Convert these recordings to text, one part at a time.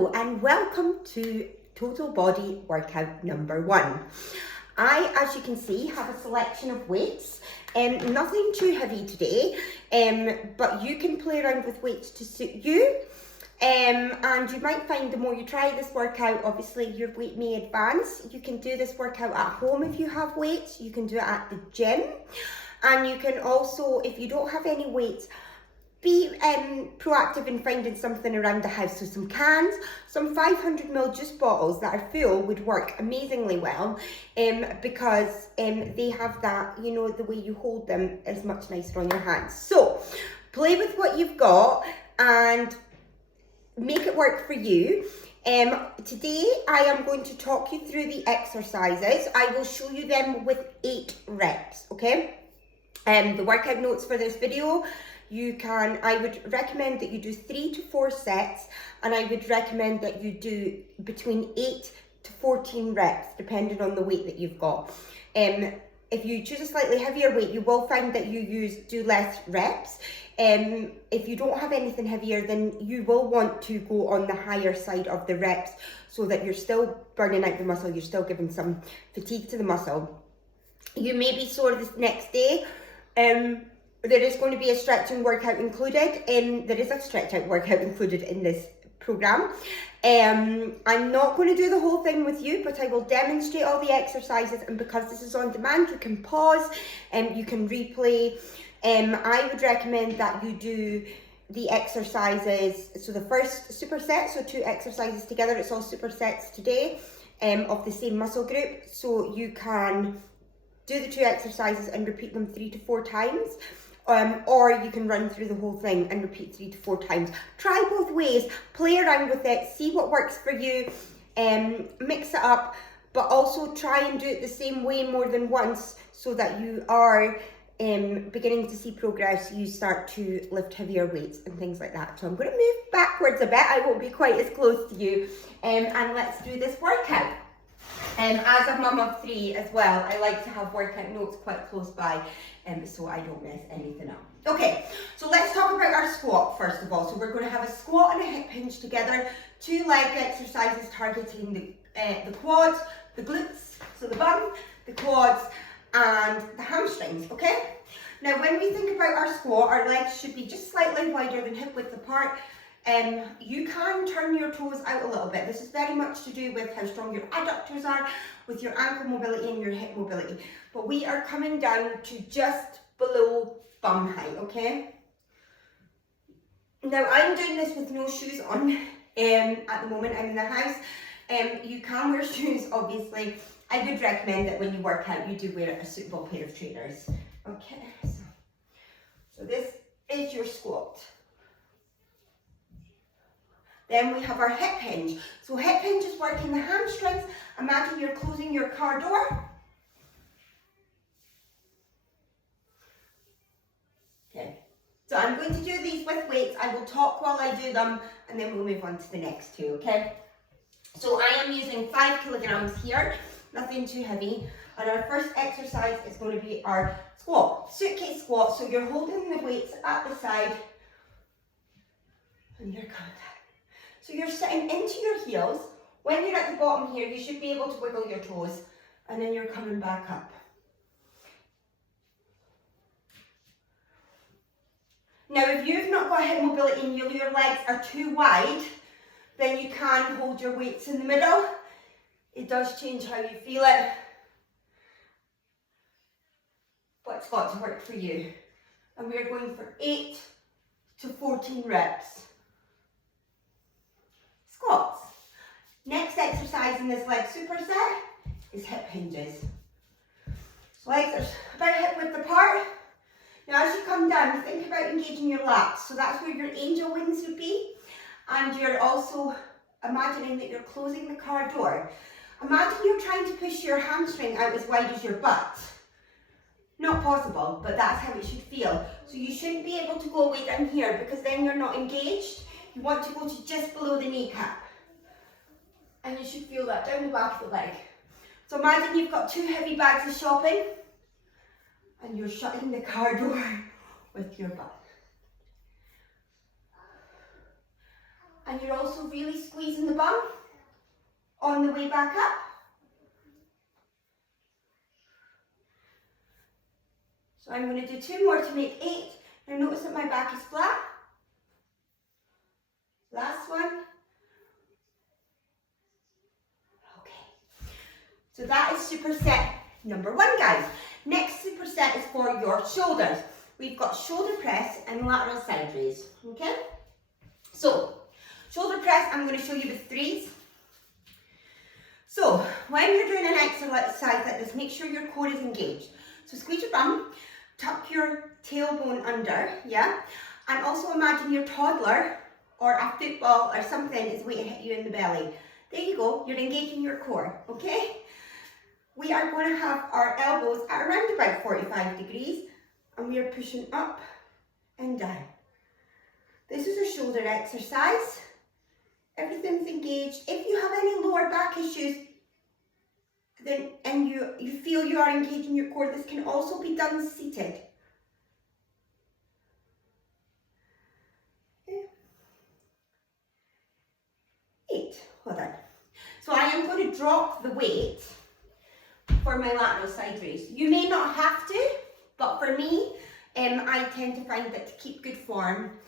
Hello and welcome to Total Body Workout number 1. As you can see, have a selection of weights. Nothing too heavy today, but you can play around with weights to suit you. And you might find the more you try this workout, obviously your weight may advance. You can do this workout at home if you have weights. You can do it at the gym. And you can also, if you don't have any weights, be proactive in finding something around the house. So some cans, some 500ml juice bottles that are full would work amazingly well, because they have that, you know, the way you hold them is much nicer on your hands. So play with what you've got and make it work for you. Today I am going to talk you through the exercises. I will show you them with 8 reps, okay? The workout notes for this video, I would recommend that you do 3 to 4 sets, and I would recommend that you do between 8 to 14 reps, depending on the weight that you've got. If you choose a slightly heavier weight, you will find that you do less reps. If you don't have anything heavier, then you will want to go on the higher side of the reps so that you're still burning out the muscle, you're still giving some fatigue to the muscle. You may be sore this next day. There is going to be a stretching workout included. There is a stretch out workout included in this program. I'm not going to do the whole thing with you, but I will demonstrate all the exercises, and because this is on demand, you can pause and you can replay. I would recommend that you do the exercises, so the first superset, so 2 exercises together, it's all supersets today, of the same muscle group, so you can do the 2 exercises and repeat them 3 to 4 times. Or you can run through the whole thing and repeat 3 to 4 times. Try both ways, play around with it, see what works for you, mix it up, but also try and do it the same way more than once so that you are beginning to see progress. You start to lift heavier weights and things like that. So I'm going to move backwards a bit, I won't be quite as close to you, and let's do this workout. As a mum of 3 as well, I like to have workout notes quite close by, so I don't mess anything up. Okay, so let's talk about our squat first of all. So we're going to have a squat and a hip hinge together, 2 leg exercises targeting the quads, the glutes, so the bum, the quads, and the hamstrings, okay? Now when we think about our squat, our legs should be just slightly wider than hip width apart. You can turn your toes out a little bit. This is very much to do with how strong your adductors are, with your ankle mobility and your hip mobility. But we are coming down to just below bum height, okay? Now I'm doing this with no shoes on at the moment. I'm in the house. You can wear shoes, obviously. I would recommend that when you work out, you do wear a suitable pair of trainers. Okay, so this is your squat. Then we have our hip hinge. So hip hinge is working the hamstrings. Imagine you're closing your car door. Okay, so I'm going to do these with weights. I will talk while I do them, and then we'll move on to the next 2, okay? So I am using 5 kilograms here, nothing too heavy. And our first exercise is going to be our squat, suitcase squat. So you're holding the weights at the side, and you're coming down. So you're sitting into your heels. When you're at the bottom here, you should be able to wiggle your toes, and then you're coming back up. Now, if you've not got hip mobility and your legs are too wide, then you can hold your weights in the middle. It does change how you feel it, but it's got to work for you. And we're going for 8 to 14 reps. Squats. Next exercise in this leg superset is hip hinges. So legs are about hip width apart. Now as you come down, think about engaging your lats. So that's where your angel wings would be. And you're also imagining that you're closing the car door. Imagine you're trying to push your hamstring out as wide as your butt. Not possible, but that's how it should feel. So you shouldn't be able to go way down here, because then you're not engaged. You want to go to just below the kneecap. And you should feel that down the back of the leg. So imagine you've got 2 heavy bags of shopping and you're shutting the car door with your butt. And you're also really squeezing the bum on the way back up. So I'm going to do 2 more to make 8. Now notice that my back is flat. Last one. Okay. So that is superset number 1, guys. Next superset is for your shoulders. We've got shoulder press and lateral side raise. Okay? So, shoulder press, I'm going to show you with 3s. So, when you're doing an exercise like this, make sure your core is engaged. So squeeze your bum, tuck your tailbone under, yeah? And also imagine your toddler or a football or something is waiting to hit you in the belly. There you go, you're engaging your core, okay? We are going to have our elbows at around about 45 degrees and we are pushing up and down. This is a shoulder exercise. Everything's engaged. If you have any lower back issues and you feel you are engaging your core, this can also be done seated. Okay. 8. Hold on. So I am going to drop the weight for my lateral side raise. You may not have to, but for me, I tend to find that to keep good form,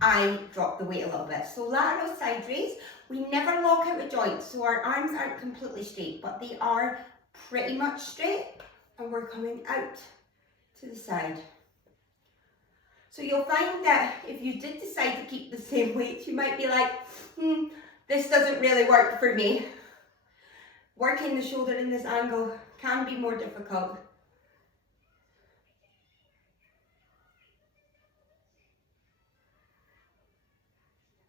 I drop the weight a little bit. So lateral side raise, we never lock out a joint, so our arms aren't completely straight, but they are pretty much straight, and we're coming out to the side. So you'll find that if you did decide to keep the same weight, you might be like, this doesn't really work for me. Working the shoulder in this angle can be more difficult.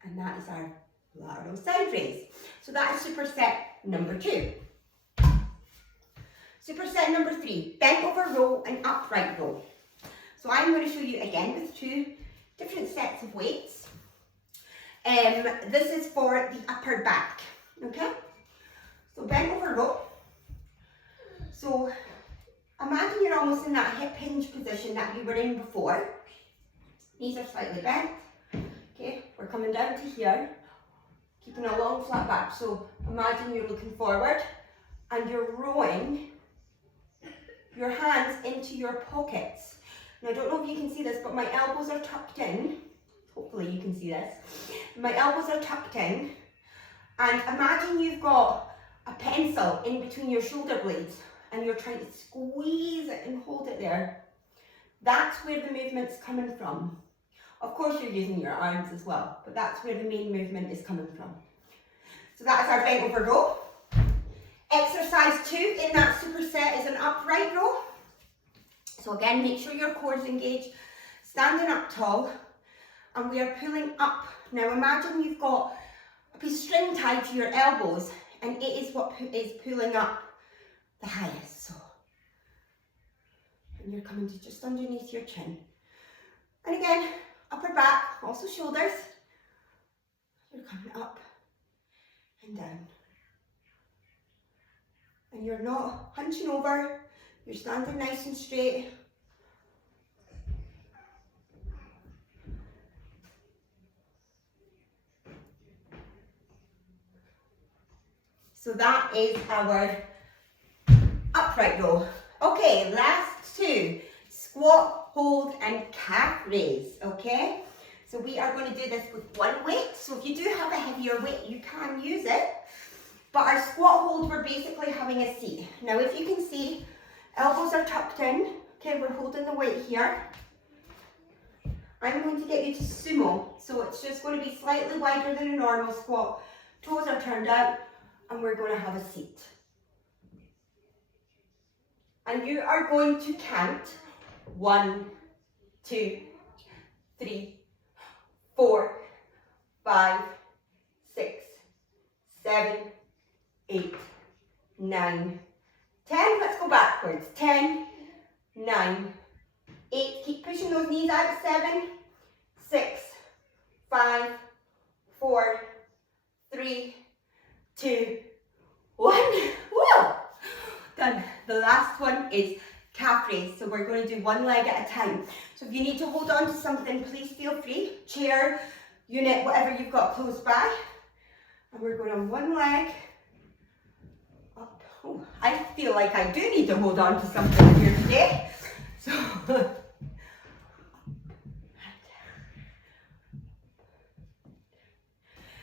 And that is our lateral side raise. So that is superset number 2. Superset number 3, bent over row and upright row. So I'm going to show you again with 2 different sets of weights. This is for the upper back, okay? So bent over row. So imagine you're almost in that hip hinge position that you were in before. Knees are slightly bent. Okay, we're coming down to here, keeping a long flat back. So imagine you're looking forward and you're rowing your hands into your pockets. Now I don't know if you can see this, but my elbows are tucked in. Hopefully you can see this. My elbows are tucked in. And imagine you've got a pencil in between your shoulder blades and you're trying to squeeze it and hold it there. That's where the movement's coming from. Of course you're using your arms as well, but that's where the main movement is coming from. So that is our bent over row. Exercise 2 in that superset is an upright row. So again, make sure your core is engaged, standing up tall, and we are pulling up. Now imagine you've got a piece of string tied to your elbows, and it is what is pulling up the highest. So, and you're coming to just underneath your chin. And again, upper back, also shoulders. You're coming up and down. And you're not hunching over, you're standing nice and straight. So that is our upright row. Okay, last 2. Squat, hold, and calf raise, okay? So we are going to do this with 1 weight. So if you do have a heavier weight, you can use it. But our squat hold, we're basically having a seat. Now if you can see, elbows are tucked in. Okay, we're holding the weight here. I'm going to get you to sumo. So it's just going to be slightly wider than a normal squat. Toes are turned out, and we're going to have a seat. And you are going to count 1, 2, 3, 4, 5, 6, 7, 8, 9, 10. Let's go backwards. 10, 9, 8. Keep pushing those knees out. 7, 6, 5, 4, 3, 2, 1. Whoa! Done. The last one is calf raise. So we're going to do 1 leg at a time. So if you need to hold on to something, please feel free. Chair, unit, whatever you've got close by. And we're going on one leg, up. Oh, I feel like I do need to hold on to something here today.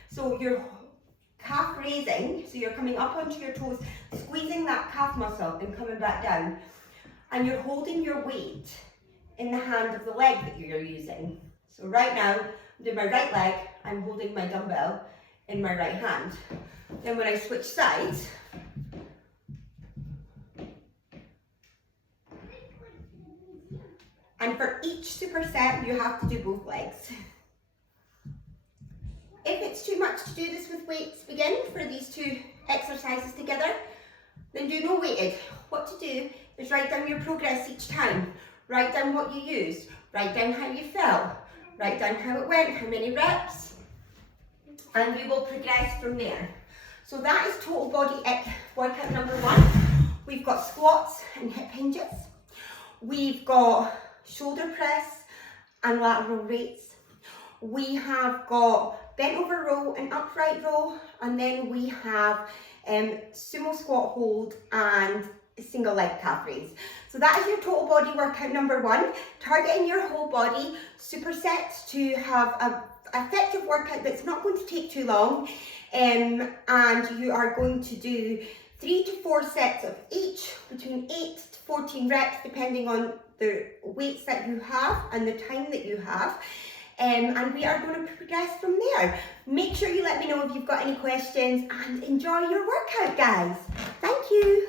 So you're calf raising, so you're coming up onto your toes, squeezing that calf muscle and coming back down. And you're holding your weight in the hand of the leg that you're using. So right now, I'm doing my right leg, I'm holding my dumbbell in my right hand. Then when I switch sides, and for each superset, you have to do both legs. If it's too much to do this with weights again for these two exercises together, then do no weighted. What to do is write down your progress each time. Write down what you used, write down how you felt, write down how it went, how many reps, and we will progress from there. So that is total body workout number 1. We've got squats and hip hinges. We've got shoulder press and lateral raise. We have got bent over row and upright row, and then we have sumo squat hold and single leg calf raise. So that is your total body workout number 1. Targeting your whole body supersets to have an effective workout that's not going to take too long, and you are going to do 3 to 4 sets of each, between 8 to 14 reps depending on the weights that you have and the time that you have. And we are going to progress from there. Make sure you let me know if you've got any questions, and enjoy your workout, guys. Thank you.